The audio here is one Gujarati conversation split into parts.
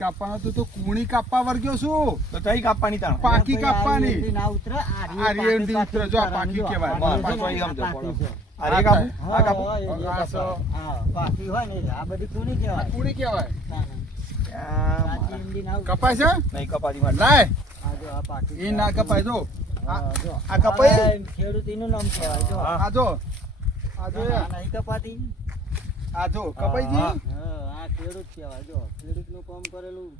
કાપવાનો તો કુણી કાપવા વર્ગ્યો છું તો તઈ કાપવાની તાણ પાકી કાપવાની ના ઉતરે આ રેંડી ઉતરે જો આ પાકી કહેવાય પાછો અહીં સમજો આ રે કાપુ આ કાપુ પાકી હોય ને આ બધી કુણી કહેવાય કુણી કહેવાય પાકી ઈંડી ના ઉતરે. કપાય છે નહીં કપાતી માં લાય આ જો આ પાકી એ ના કપાય જો જો આ કપાય આ ખેડૂતીનું નામ કહેવાય જો આ જો આ જો આ નહીં કપાતી આ જો કપાઈ જી હા, આ ખેડૂત કહેવાય જો ખેડૂતનું કામ કરેલું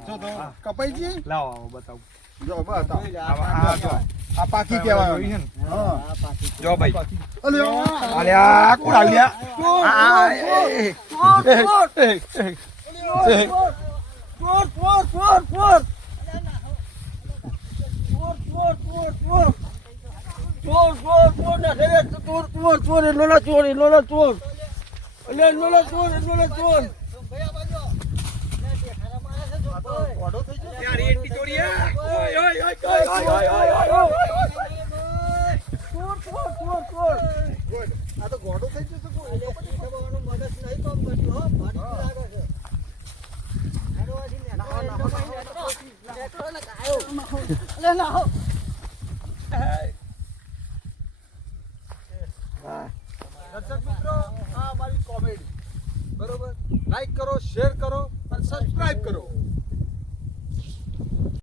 જો તો કપાઈ જી લાવો આવો બતાવો જો બતાવ આ જો આ પાકી કહેવાય હા, આ પાકી જો ભાઈ અલ્યા આલ્યા કોણ આલ્યા આ તો ગોડો થઈ જશે દર્શક મિત્રો આ અમારી કોમેડી બરોબર લાઈક કરો શેર કરો અને સબસ્ક્રાઇબ કરો